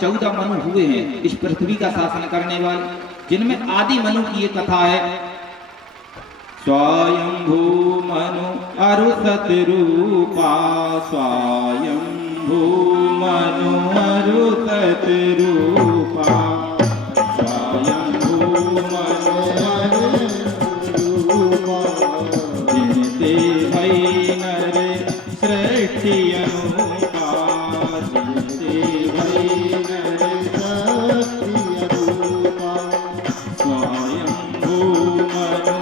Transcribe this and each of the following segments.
14 मनु हुए हैं इस पृथ्वी का शासन करने वाले, जिनमें आदि मनु की ये कथा है। स्वयंभू मनु अरु सतरूपा, स्वयंभू मनु अरु सतरूपा, स्वयंभू मनु अरु सतरूपा, जिनते भई नर सृष्टि अनूपा, जिनते भई नर सृष्टि अनूपा, स्वयंभू मनु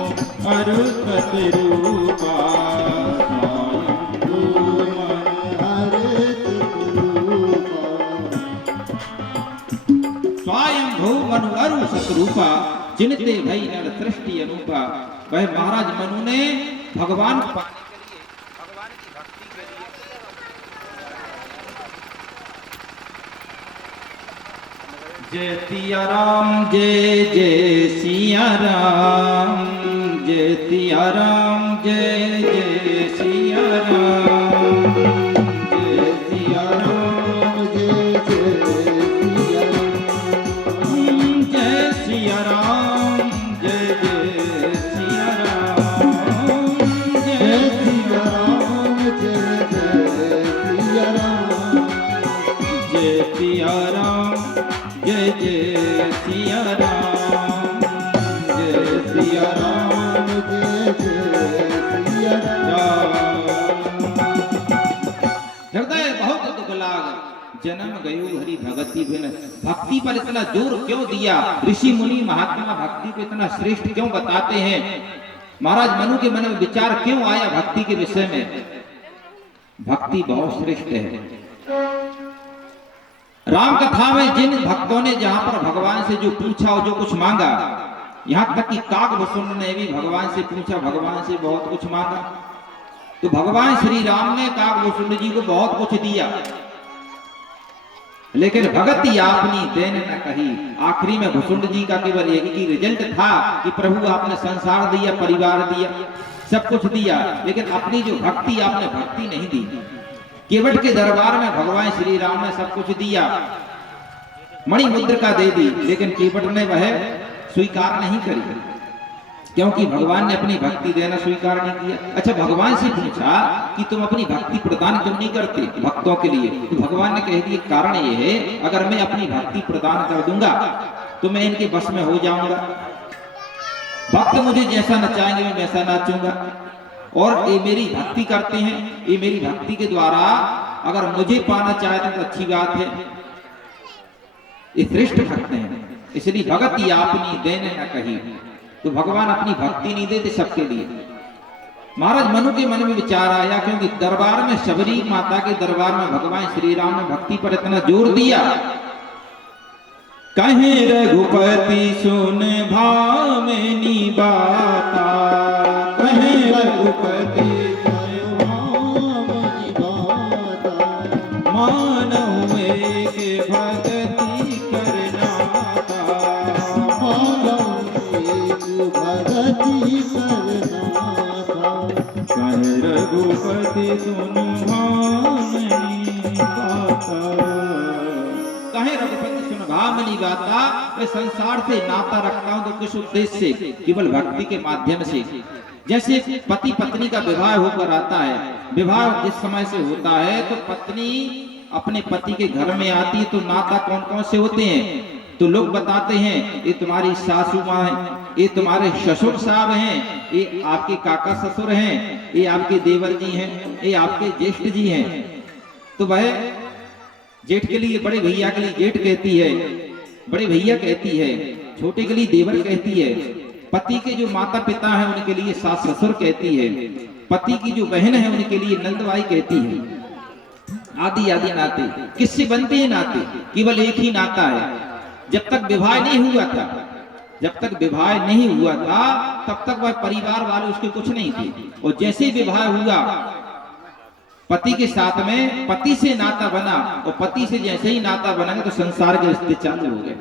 अरु सतरूपा, स्वयंभू मनु अरु सतरूपा, स्वयंभू मनु अरु सतरूपा, जिनते भई नर सृष्टि अनूपा। वह महाराज मनु ने भगवान को पाने के लिए, भगवान की भक्ति के लिए, जय सिया राम जय जय सिया राम, जय सिया राम जय जय सिया राम, जय सिया राम जय जय सिया राम, जय सिया राम जय जय सिया राम, जय सिया राम जय जय सिया राम, जय सिया राम जय सिया राम। हृदय बहुत दुख लाग, जन्म गयो हरि भगति बिन। भक्ति पर इतना जोर क्यों दिया? ऋषि मुनि महात्मा भक्ति को इतना श्रेष्ठ क्यों बताते हैं? महाराज मनु के मन में विचार क्यों आया भक्ति के विषय में? भक्ति बहुत श्रेष्ठ है। राम कथा में जिन भक्तों ने जहां पर भगवान से जो पूछा और जो कुछ मांगा, यहां तक कि काकभूषुंड ने भी भगवान से पूछा, भगवान से बहुत कुछ मांगा, तो भगवान श्री राम ने काकभूषुंड जी को बहुत कुछ दिया, लेकिन भगति आपनी देन न कही। आखिरी में भूषुंड जी का केवल एक ही रिजल्ट था कि प्रभु आपने संसार दिया, परिवार दिया, सब कुछ दिया, लेकिन अपनी जो भक्ति आपने भक्ति नहीं दी। केवट के दरबार में भगवान श्री राम ने सब कुछ दिया, मणि मुद्रिका दे दी, लेकिन केवट ने वह स्वीकार नहीं करी, क्योंकि भगवान ने अपनी भक्ति देना स्वीकार नहीं किया। अच्छा, भगवान से पूछा कि तुम अपनी भक्ति प्रदान क्यों नहीं करते भक्तों के लिए? तो भगवान ने कह दिया कारण ये है, अगर मैं अपनी भक्ति प्रदान कर दूंगा तो मैं इनके बस में हो जाऊंगा। भक्त मुझे जैसा नचाएंगे मैं वैसा नाचूंगा, और ये मेरी भक्ति करते हैं, ये मेरी भक्ति के द्वारा अगर मुझे पाना चाहते तो अच्छी बात है, ये श्रेष्ठ भक्त हैं, इसलिए भक्ति आपनी देने न कही। तो भगवान अपनी भक्ति नहीं देते सबके लिए। महाराज मनु के मन में विचार आया, क्योंकि दरबार में शबरी माता के दरबार में भगवान श्री राम ने भक्ति पर इतना जोर दिया। कहे रघुपति सुन भामिनी बाता, कहे रघुपति सुन भामिनी बाता, मानव में के भक्ति करना था, मानव में भक्ति करना था। कहे रघुपति सुन भामिनी बाता, कहे रघुपति सुन भामिनी बाता, मैं संसार से नाता रखता हूं तो किस उद्देश्य से? केवल भक्ति के माध्यम से। जैसे पति पत्नी का विवाह होकर आता है, विवाह जिस समय से होता है तो पत्नी अपने पति के घर में आती है, तो नाता कौन कौन से होते हैं? तो लोग बताते हैं ये तुम्हारी सासू माँ है, ये तुम्हारे ससुर साहब हैं, ये आपके काका ससुर हैं, ये आपके देवर जी हैं, ये आपके ज्येष्ठ जी हैं। तो वह जेठ के लिए बड़े भैया के लिए जेठ कहती है, बड़े भैया कहती है, छोटे के लिए देवर कहती है, पति के जो माता पिता हैं उनके लिए सास ससुर कहती है, पति की जो बहन है उनके लिए नंदवाई कहती है, आदि आदि नाते। किससे बनते हैं नाते? केवल एक ही नाता है। जब तक विवाह नहीं हुआ था, जब तक विवाह नहीं हुआ था तब तक वह परिवार वाले उसके कुछ नहीं थे, और जैसे ही विवाह हुआ पति के साथ में, पति से नाता बना, और पति से जैसे ही नाता बना तो संसार के रिश्ते चालू हो गए।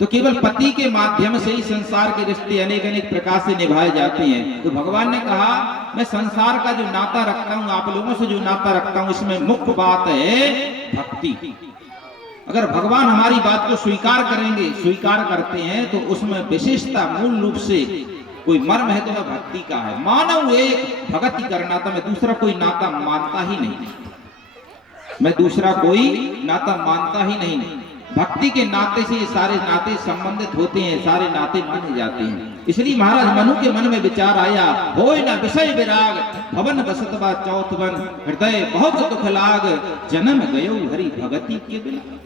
तो केवल पति के माध्यम से ही संसार के रिश्ते अनेक अनेक प्रकार से निभाए जाते हैं। तो भगवान ने कहा मैं संसार का जो नाता रखता हूं, आप लोगों से जो नाता रखता हूं, इसमें मुख्य बात है भक्ति। अगर भगवान हमारी बात को स्वीकार करेंगे, स्वीकार करते हैं, तो उसमें विशेषता मूल रूप से कोई मर्म है तो वह भक्ति का है। मानव एक भक्ति करना था, मैं दूसरा कोई नाता मानता ही नहीं, मैं दूसरा कोई नाता मानता ही नहीं। भक्ति के नाते से ये सारे नाते संबंधित होते हैं, सारे नाते माने जाते हैं। इसलिए महाराज मनु के मन में विचार आया, होय न विषय विराग, भवन बसतवा चौथवन, हृदय बहुत दुख लाग, जन्म गयो हरि भगति के बिना,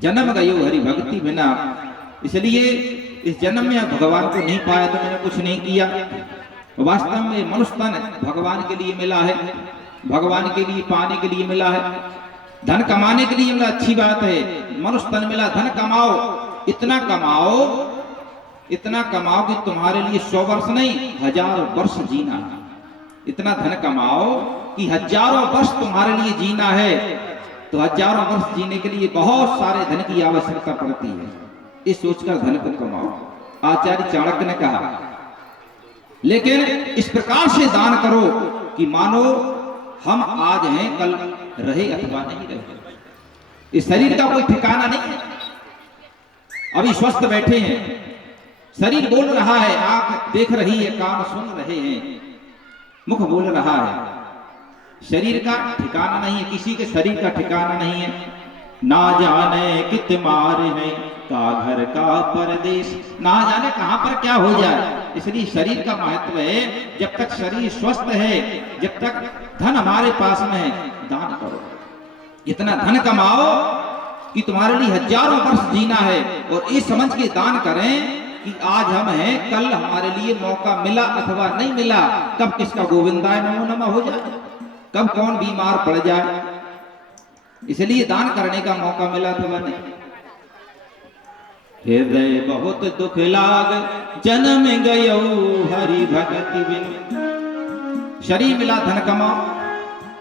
जन्म गयो हरि भक्ति बिना। इसलिए इस जन्म में भगवान को नहीं पाया तो मैंने कुछ नहीं किया। वास्तव में मनुष्य तन भगवान के लिए मिला है, भगवान के लिए पाने के लिए मिला है, धन कमाने के लिए मिला, अच्छी बात है, मनुष्य तन मिला, धन कमाओ, इतना कमाओ, इतना कमाओ कि तुम्हारे लिए 100 वर्ष नहीं 1000 वर्ष जीना, इतना धन कमाओ कि हजारों वर्ष तुम्हारे लिए जीना है। तो हजारों वर्ष जीने के लिए बहुत सारे धन की आवश्यकता पड़ती है, इस सोचकर धन को कमाओ, आचार्य चाणक्य ने कहा। लेकिन इस प्रकार से दान करो कि मानो हम आज हैं, कल रहे अथवा नहीं रहे। इस शरीर का कोई ठिकाना नहीं है, अभी स्वस्थ बैठे हैं, शरीर बोल रहा है, आंख देख रही है, कान सुन रहे हैं, मुख बोल रहा है, शरीर का ठिकाना नहीं है, किसी के शरीर का ठिकाना नहीं है। ना जाने कित मार है का घर का परदेश, ना जाने कहां पर क्या हो जाए। इसलिए शरीर का महत्व है, जब तक शरीर स्वस्थ है, जब तक धन हमारे पास में है, दान करो, इतना धन कमाओ कि तुम्हारे लिए हजारों वर्ष जीना है, और ये समझ के दान करें कि आज हम हैं, कल हमारे लिए मौका मिला अथवा नहीं मिला, कब किसका गोविंदाय नमो नमः हो जाए, कब कौन बीमार पड़ जाए। इसलिए दान करने का मौका मिला अथवा नहीं। हृदय बहुत दुख लाग, जन्म गयो हरि भगति बिन। शरीर मिला, धन कमाओ,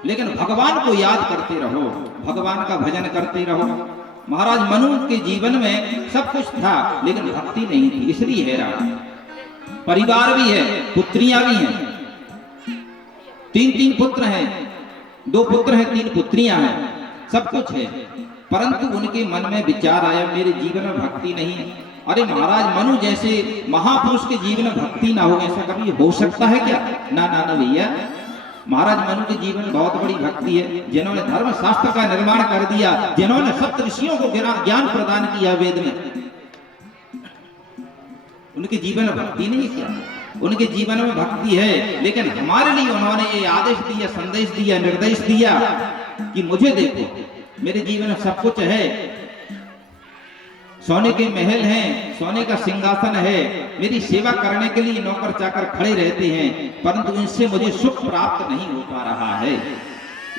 लेकिन भगवान को याद करते रहो, भगवान का भजन करते रहो। महाराज मनु के जीवन में सब कुछ था, लेकिन भक्ति नहीं थी, इसलिए हैरान। परिवार भी है, पुत्रियां भी हैं, 3 पुत्र हैं, 2 पुत्र हैं, 3 पुत्रियां हैं, सब कुछ है, परंतु उनके मन में विचार आया मेरे जीवन में भक्ति नहीं है। अरे महाराज मनु जैसे महापुरुष के जीवन में भक्ति ना हो, ऐसा कभी हो सकता है क्या? ना ना ना भैया, महाराज मनु के जीवन में बहुत बड़ी भक्ति है, जिन्होंने धर्म शास्त्र का निर्माण कर दिया, जिन्होंने सप्त ऋषियों को ज्ञान प्रदान किया वेद में, उनके जीवन में भक्ति नहीं है क्या? उनके जीवन में भक्ति है, लेकिन हमारे लिए उन्होंने ये आदेश दिया, संदेश दिया, निर्देश दिया कि मुझे देखो, मेरे जीवन में सब कुछ है, सोने के महल हैं, सोने का सिंहासन है, मेरी सेवा करने के लिए नौकर चाकर खड़े रहते हैं, परंतु इनसे मुझे सुख प्राप्त नहीं हो पा रहा है,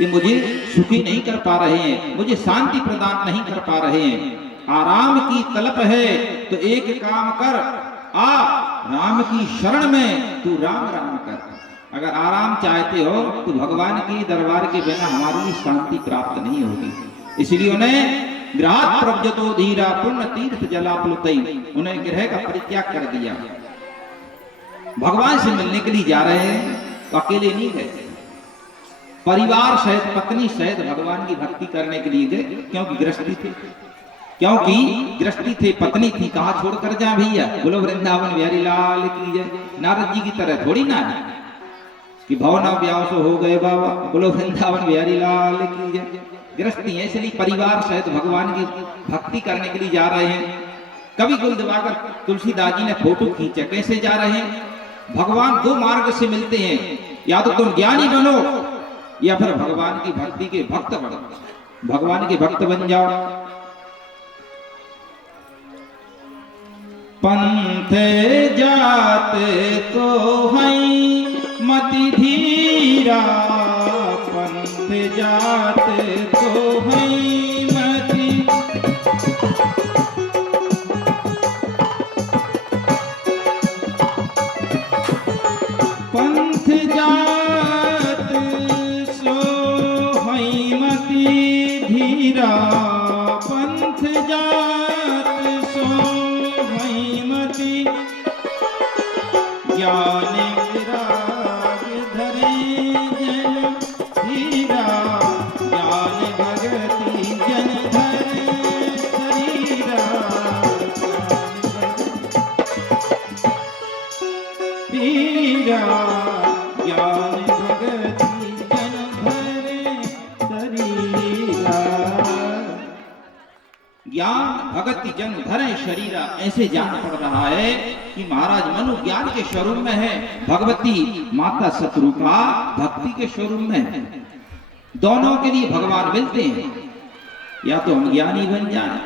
ये मुझे सुखी नहीं कर पा रहे हैं, मुझे शांति प्रदान नहीं कर पा रहे हैं। आराम की तलब है तो एक काम कर, आ राम की शरण में तू राम राम कर। अगर आराम चाहते हो तो भगवान के दरबार के बिना हमारी लिए शांति प्राप्त नहीं होगी। इसलिए उन्हें ग्रहात प्रवजतो धीरा पुण्य तीर्थ जलाप्लुतई, उन्हें ग्रह का परित्याग कर दिया। भगवान से मिलने के लिए जा रहे हैं तो अकेले नहीं गए, परिवार सहित, पत्नी सहित भगवान की भक्ति करने के लिए गए, क्योंकि गृहस्थी थे, क्योंकि गृहस्थी थे, पत्नी थी, कहाँ छोड़कर जा भैया। बोलो वृंदावन बिहारी लाल की जय। नारद जी की तरह थोड़ी ना है कि भवना व्यास हो गए बाबा, बोलो वृंदावन बिहारी लाल की जय। गृहस्थी है, इसलिए परिवार सहित भगवान की भक्ति करने के लिए जा रहे हैं। कवि कुल दिवाकर तुलसीदास जी ने फोटो खींचा, कैसे जा रहे हैं? भगवान 2 मार्ग से मिलते हैं, या तो तुम ज्ञानी बनो या फिर भगवान की भक्ति के भक्त बनो, भगवान के भक्त बन जाओ। पंथ जाते तो हैं मति धीरा, पंथ जाते तो हैं मति, पंथ जात सो हैं मति धीरा, पंथ जात सो ज्ञान विराग धरे जय धीरा, ज्ञान भगति जन धरे शरीरा, ऐसे जान पड़ रहा है कि महाराज मनु ज्ञान के शोरूम में है, भगवती माता शत्रुपा भक्ति के शोरूम में है। दोनों के लिए भगवान मिलते हैं, या तो हम ज्ञानी बन जाए,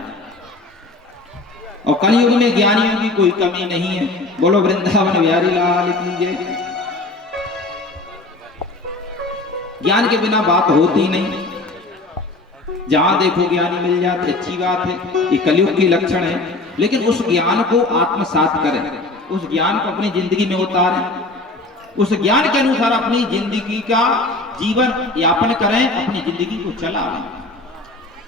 और कलयुग में ज्ञानियों की कोई कमी नहीं है। बोलो वृंदावन बिहारी लाल की जय। ज्ञान के बिना बात होती नहीं, जहां देखो ज्ञानी मिल जाते, अच्छी बात है, ये कलयुग की लक्षण है। लेकिन उस ज्ञान को आत्मसात करें, उस ज्ञान को अपनी जिंदगी में उतारें, उस ज्ञान के अनुसार अपनी जिंदगी का जीवन यापन करें, अपनी जिंदगी को चलाएं।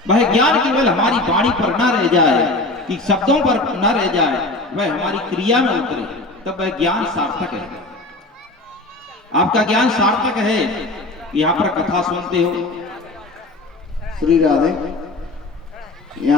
वह ज्ञान केवल हमारी वाणी पर न रह जाए, कि शब्दों पर न रह जाए, वह हमारी क्रिया में उतरे, तब वह ज्ञान सार्थक है। आपका ज्ञान सार्थक है, यहाँ पर कथा सुनते हो। श्री राधे। यहाँ